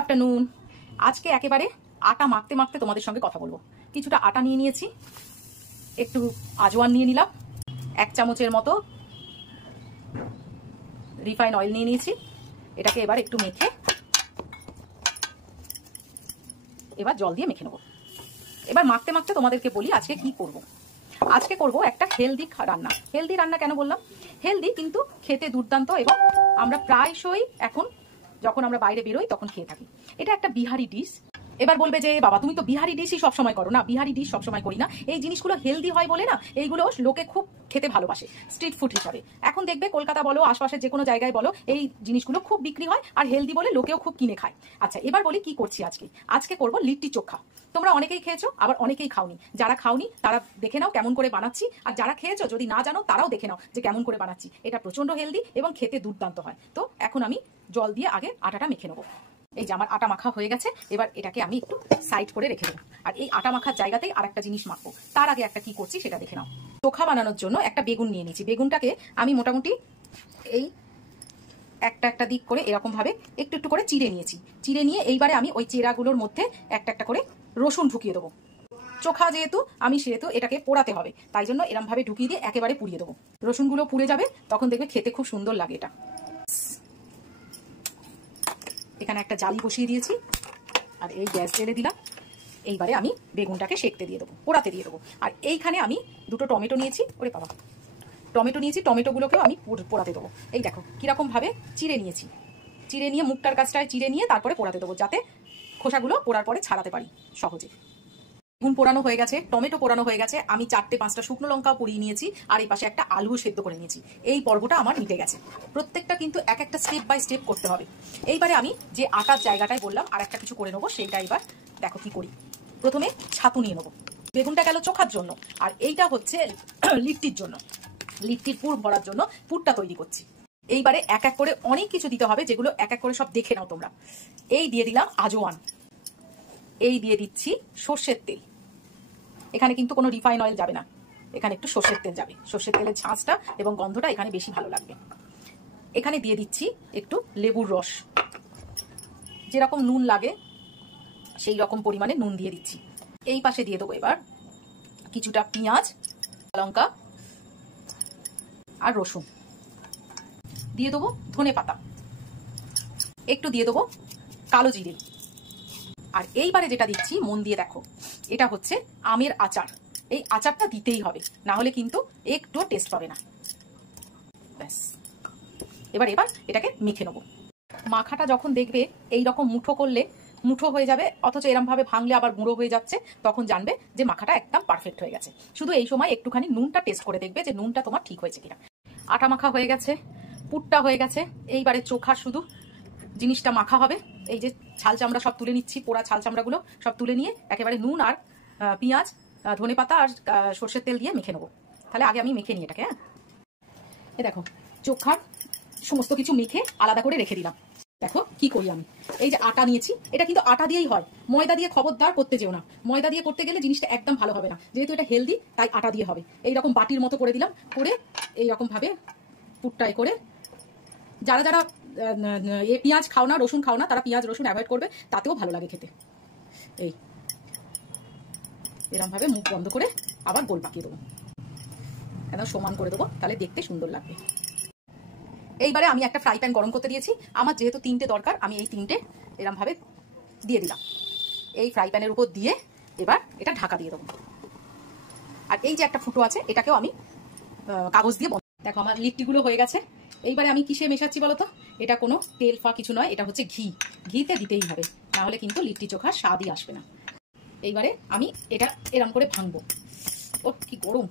Afternoon. আজকে একেবারে আটা মাখতে মাখতে তোমাদের সঙ্গে কথা বলবো। কিছুটা আটা নিয়ে নিয়েছি, একটু আজওয়ান নিয়ে নিলাম, 1 চামচের মতো রিফাইন অয়েল নিয়ে নিয়েছি। এটাকে এবার একটু মেখে এবার জল দিয়ে মেখে নেবো। এবার মাখতে মাখতে তোমাদেরকে বলি আজকে কি করব। আজকে করব একটা হেলদি রান্না। হেলদি রান্না কেন বললাম? হেলদি কিন্তু খেতে দুর্দান্ত, এবং আমরা প্রায়শই এখন যখন আমরা বাইরে বেরোই তখন খেয়ে থাকি। এটা একটা বিহারি ডিশ। এবার বলবে যে বাবা তুমি তো বিহারি ডিশই সবসময় করো। না, বিহারি ডিশ সবসময় করি না। এই জিনিসগুলো হেলদি হয় বলে না, এইগুলো লোকে খুব খেতে ভালোবাসে স্ট্রিট ফুড হিসাবে। এখন দেখবে কলকাতা বলো, আশপাশের যে কোনো জায়গায় বলো, এই জিনিসগুলো খুব বিক্রি হয় আর হেলদি বলে লোকেও খুব কিনে খায়। আচ্ছা, এবার বলি কি করছি আজকে। আজকে করব লিট্টি চোখা। তোমরা অনেকেই খেয়েছো, আবার অনেকেই খাওনি। যারা খাওনি তারা দেখে নাও কেমন করে বানাচ্ছি, আর যারা খেয়েছো যদি না জানো তারাও দেখে নাও যে কেমন করে বানাচ্ছি। এটা প্রচন্ড হেলদি এবং খেতে দুর্দান্ত হয়। তো এখন আমি জল দিয়ে আগে আটাটা মেখে নেবো। এই যে আমার আটা মাখা হয়ে গেছে, এবার এটাকে আমি একটু সাইড করে রেখে দেবো। আর এই আটা মাখার জায়গাতেই আর একটা জিনিস মাখবো। তার আগে একটা কি করছি সেটা দেখে নাও। চোখা বানানোর জন্য একটা বেগুন নিয়ে নিয়েছি। বেগুনটাকে আমি মোটামুটি এই একটা একটা দিক করে এরকম ভাবে একটু একটু করে চিড়ে নিয়েছি। চিড়ে নিয়ে এইবারে আমি ওই চেরাগুলোর মধ্যে একটা একটা করে রসুন ঢুকিয়ে দেবো। চোখা যেহেতু আমি, সেহেতু এটাকে পোড়াতে হবে, তাই জন্য এরম ভাবে ঢুকিয়ে দিয়ে একেবারে পুড়িয়ে দেবো। রসুনগুলো পুড়ে যাবে, তখন দেখবে খেতে খুব সুন্দর লাগে এটা। এখানে একটা জালি বসিয়ে দিয়েছি আর এই গ্যাস জ্বেলে দিলাম। এইবারে আমি বেগুনটাকে সেঁকতে দিয়ে দেবো, পোড়াতে দিয়ে দেবো। আর এইখানে আমি 2টো টমেটো নিয়েছি। ওরে বাবা, টমেটো নিয়েছি। টমেটোগুলোকেও আমি পোড়াতে দেবো। এই দেখো কিরকম ভাবে চিড়ে নিয়েছি। চিড়ে নিয়ে মুখটার কাছটায় চিড়ে নিয়ে তারপরে পোড়াতে দেবো, যাতে খোসাগুলো পোড়ার পরে ছাড়াতে পারি সহজে। বেগুন পোড়ানো হয়ে গেছে, টমেটো পোড়ানো হয়ে গেছে, আমি 4-5টা শুকনো লঙ্কাও পুড়িয়ে নিয়েছি, আর এই পাশে একটা আলু সেদ্ধ করে নিয়েছি। এই পর্বটা আমার মিটে গেছে। প্রত্যেকটা কিন্তু এক একটা স্টেপ বাই স্টেপ করতে হবে। এইবারে আমি যে আটার জায়গাটায় বললাম আর একটা কিছু করে নেবো, সেইটা এবার দেখো কি করি। প্রথমে ছাতু নিয়ে নেবো। বেগুনটা গেল চোখার জন্য, আর এইটা হচ্ছে লিট্টির জন্য। লিট্টির পুর ভরার জন্য পুরটা তৈরি করছি। এইবারে এক এক করে অনেক কিছু দিতে হবে, যেগুলো এক এক করে সব দেখে নাও তোমরা। এই দিয়ে দিলাম আজওয়ান, এই দিয়ে দিচ্ছি সর্ষের তেল। এখানে কিন্তু কোনো রিফাইন অয়েল যাবে না, এখানে একটু সর্ষের তেল যাবে। সর্ষের তেলের ঝাঁঝটা এবং গন্ধটা এখানে বেশি ভালো লাগবে। এখানে দিয়ে দিচ্ছি একটু লেবুর রস। যেরকম নুন লাগে সেই রকম পরিমাণে নুন দিয়ে দিচ্ছি। এই পাশে দিয়ে দেবো এবার কিছুটা পেঁয়াজ, লঙ্কা আর রসুন। দিয়ে দেবো ধনে পাতা, একটু দিয়ে দেবো কালো জিরে। আর এইবারে যেটা দিচ্ছি মন দিয়ে দেখো, এটা হচ্ছে আমের আচার। এই আচারটা দিতেই হবে, না হলে কিন্তু একটু টেস্ট পাবে না। ব্যাস, এবার এটাকে মেখে নেবো। মাখাটা যখন দেখবে এই রকম মুঠো করলে মুঠো হয়ে যাবে, অথচ এরম ভাবে ভাঙলে আবার গুঁড়ো হয়ে যাচ্ছে, তখন জানবে যে মাখাটা একদম পারফেক্ট হয়ে গেছে। শুধু এই সময় একটুখানি নুনটা টেস্ট করে দেখবে যে নুনটা তোমার ঠিক হয়েছে কিনা। আটা মাখা হয়ে গেছে, পুরটা হয়ে গেছে। এইবারে চোখা শুধু জিনিসটা মাখা হবে। এই যে ছাল চামড়া সব তুলে নিচ্ছি, পোড়া ছাল চামড়াগুলো সব তুলে নিয়ে একেবারে নুন আর পেঁয়াজ, ধনে পাতা আর সর্ষের তেল দিয়ে মেখে নেবো। তাহলে আগে আমি মেখে নিই এটাকে। হ্যাঁ, এ দেখো চোখার সমস্ত কিছু মেখে আলাদা করে রেখে দিলাম। দেখো কি করি আমি। এই যে আটা নিয়েছি, এটা কিন্তু আটা দিয়েই হয়, ময়দা দিয়ে খবরদার করতে যেও না। ময়দা দিয়ে করতে গেলে জিনিসটা একদম ভালো হবে না। যেহেতু এটা হেলদি তাই আটা দিয়ে হবে। এইরকম বাটির মতো করে দিলাম, করে এইরকম ভাবে পুরটাই করে, যারা যারা পেঁয়াজ খাও না, রসুন খাও না, তারা পেঁয়াজ রসুন অ্যাভয়েড করবে, তাতেও ভালো লাগে খেতে। এই এরকম ভাবে মুখ বন্ধ করে আবার গোল পাকিয়ে দেবো, একদম সমান করে দেবো, তাহলে দেখতে সুন্দর লাগবে। এইবারে আমি একটা ফ্রাই প্যান গরম করতে দিয়েছি। আমার যেহেতু 3টে দরকার, আমি এই 3টে এরম ভাবে দিয়ে দিলাম। এই ফ্রাই প্যানের উপর দিয়ে এবার এটা ঢাকা দিয়ে দেবো। আর এই যে একটা ফুটো আছে, এটাকেও আমি কাগজ দিয়ে বন্ধ। দেখো আমার লিট্টিগুলো হয়ে গেছে। এইবারে আমি কিসে মেশাচ্ছি বলো তো? এটা কোনো তেল ফা কিছু নয়, এটা হচ্ছে ঘি। ঘিতে দিতেই হবে, না হলে কিন্তু লিট্টি চোখার স্বাদই আসবে না। এইবারে আমি এটা এরম করে ভাঙবো। ও কি গরম!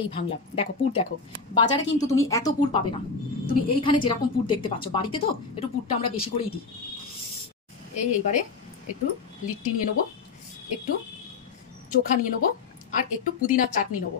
এই ভাঙলাম। দেখো পুর দেখো, বাজারে কিন্তু তুমি এত পুর পাবে না। তুমি এইখানে যেরকম পুর দেখতে পাচ্ছ, বাড়িতে তো একটু পুরটা আমরা বেশি করেই দিই। এইবারে একটু লিট্টি নিয়ে নেবো, একটু চোখা নিয়ে নেবো, আর একটু পুদিনার চাটনি নেবো।